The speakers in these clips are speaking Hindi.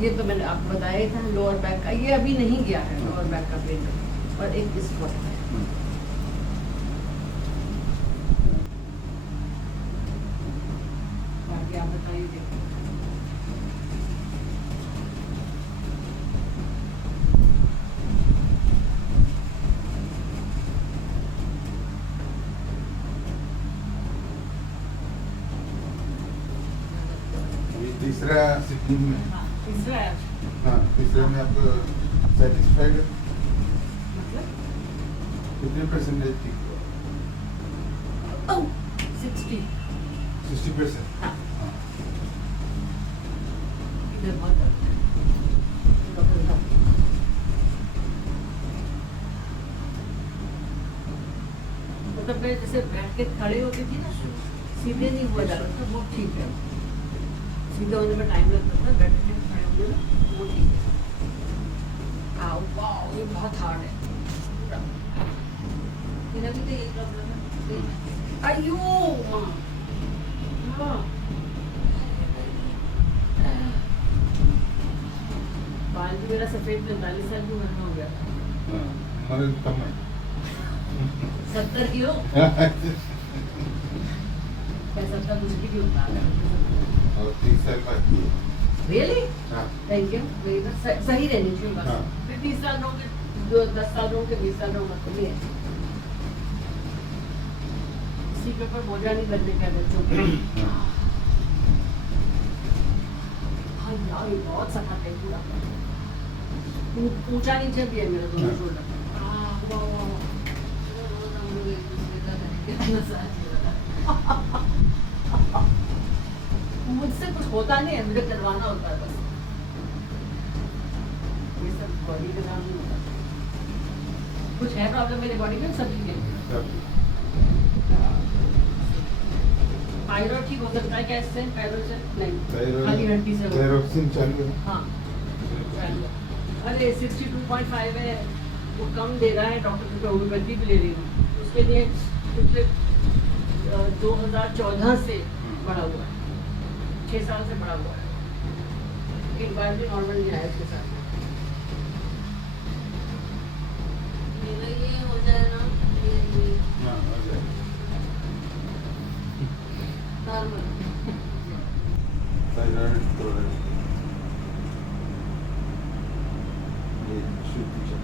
ये तो मैंने आपको बताया ही था लोअर बैक का, ये अभी नहीं गया है लोअर बैक का पेन, और एक स्पॉट है। बाकी आप बताइए। देखिए ये तीसरा सिटिंग में, तीसरा है हाँ तीसरे में आप सेटिस्फाइड है? मतलब कितने परसेंटेज ठीक हुआ? 60। 60%। हाँ। हाँ। इधर बहुत दर्द है। डॉक्टर साहब, मतलब मैं जैसे बैठ के खड़े होती थी ना, सीधे नहीं हुआ जाता था, वो ठीक है। सीधे होने में टाइम लगता था, बैठ के खड़े होंगे ना, वो ठीक है। आओ वाओ, ये बहुत हार्ड है। मेरा भी तो यही प्रॉब्लम है। अयो माँ, हाँ। बाल भी मेरा सफेद 45 साल की उम्र में हो गया था। हाँ, हमारे कम है। 70 किलो पैसा था कुछ भी क्यों उतार और 30 साल बाद की। रियली हाँ। Thank you very much. सही रहनी चाहिए बस। हाँ। फिर 30 साल रहोगे, जो 10 साल रहोगे, 20 साल रहोगे, मतलब ये है। इसी के ऊपर बोझा नहीं बनने का बच्चों को। हाँ। हाँ यार, ये बहुत सख्त है पूरा। ऊंचा नीचे भी है मेरा दोनों हाँ। शोल्डर। वाह वाह वाह। मुझसे कुछ होता नहीं है, मुझे करवाना होता है बस। ये सब बॉडी के नाम नहीं होता। कुछ है प्रॉब्लम मेरी बॉडी में, सब ठीक है। सब थायराइड ठीक हो सकता है क्या इससे? थायराइड से नहीं, थायराइड- खाली हड्डी से होगा। थायरॉक्सिन चालू है। हाँ अरे 62.5 है, वो कम दे रहा है डॉक्टर, से होम्योपैथी भी ले रही हूँ उसके लिए। पिछले 2014 से बढ़ा हुआ है, 6 साल से बढ़ा हुआ है। एक बार भी नॉर्मल नहीं आया उसके साथ। मेरा ये हो जाए ना, ये हाँ, हो जाए। नॉर्मल। थायराइड प्रोडक्ट ये शुद्धि चल।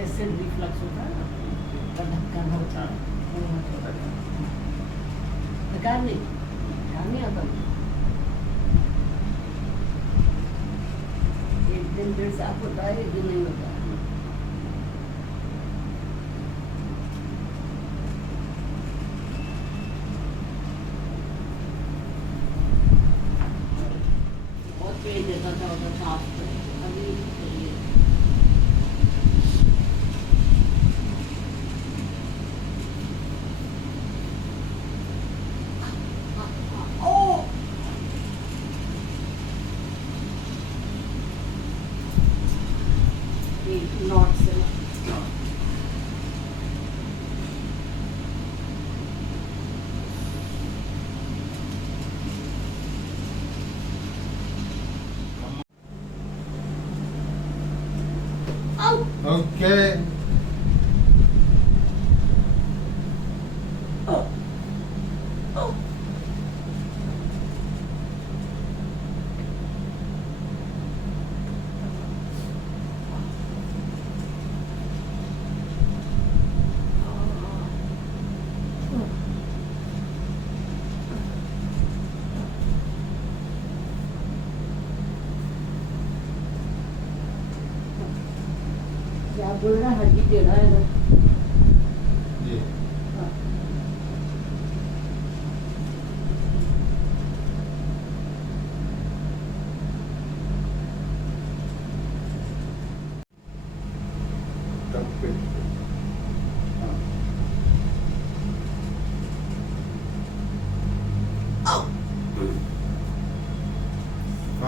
एसिड रिफ्लक्स होता है ना, का ढक्कन होता है। ढक्कन नहीं आता। एक दिन फिर साफ होता है, एक दिन नहीं होता है। बहुत पेट देता था उधर सांस पे, अभी ये नॉट से ना। ओके। क्या बोल रहा है, हड्डी टेढ़ा है इधर। ये हाँ। कब पे? हाँ।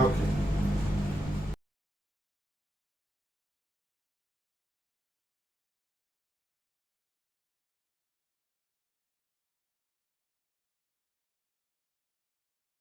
ओके।